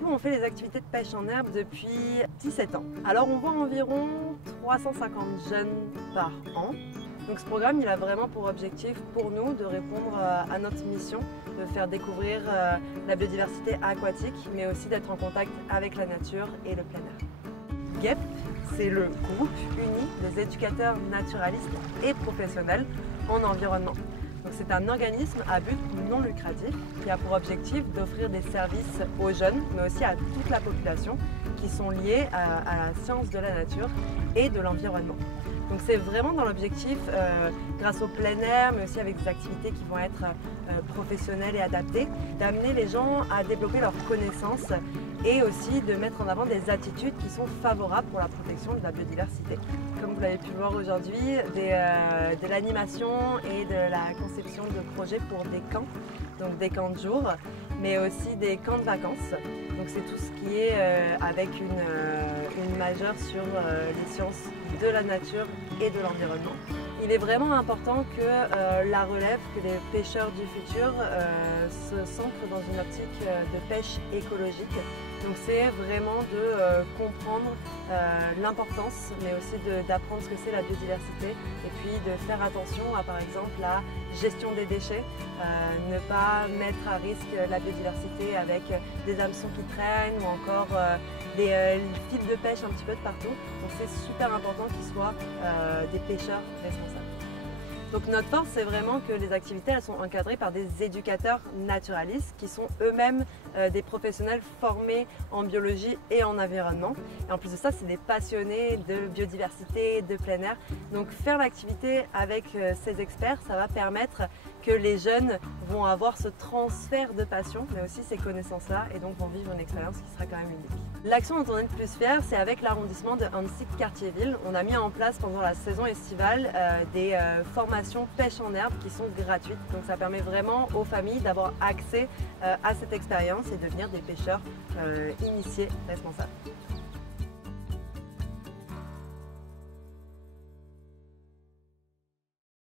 coup, on fait les activités de pêche en herbe depuis 17 ans. Alors, on voit environ 350 jeunes par an. Donc ce programme, il a vraiment pour objectif pour nous de répondre à notre mission, de faire découvrir la biodiversité aquatique, mais aussi d'être en contact avec la nature et le plein air. GEP, c'est le groupe uni des éducateurs naturalistes et professionnels en environnement. C'est un organisme à but non lucratif qui a pour objectif d'offrir des services aux jeunes, mais aussi à toute la population, qui sont liés à la science de la nature et de l'environnement. Donc c'est vraiment dans l'objectif, grâce au plein air, mais aussi avec des activités qui vont être professionnelles et adaptées, d'amener les gens à développer leurs connaissances et aussi de mettre en avant des attitudes qui sont favorables pour la protection de la biodiversité. Comme vous l'avez pu le voir aujourd'hui, de l'animation et de la conception de projets pour des camps, donc des camps de jour, mais aussi des camps de vacances. Donc c'est tout ce qui est avec une majeure sur les sciences de la nature et de l'environnement. Il est vraiment important que la relève, que les pêcheurs du futur se centrent dans une optique de pêche écologique. Donc c'est vraiment de comprendre l'importance, mais aussi d'apprendre ce que c'est la biodiversité et puis de faire attention à, par exemple, la gestion des déchets, ne pas mettre à risque la biodiversité avec des hameçons qui traînent ou encore des fils de pêche un petit peu de partout. Donc c'est super important qu'ils soient des pêcheurs responsables. Donc notre force, c'est vraiment que les activités elles sont encadrées par des éducateurs naturalistes qui sont eux-mêmes des professionnels formés en biologie et en environnement. Et en plus de ça, c'est des passionnés de biodiversité, de plein air. Donc faire l'activité avec ces experts, ça va permettre que les jeunes vont avoir ce transfert de passion, mais aussi ces connaissances-là, et donc vont vivre une expérience qui sera quand même unique. L'action dont on est le plus fier, c'est avec l'arrondissement de Annecy-Cartierville. On a mis en place pendant la saison estivale des formations pêche en herbe qui sont gratuites. Donc ça permet vraiment aux familles d'avoir accès à cette expérience et devenir des pêcheurs initiés responsables.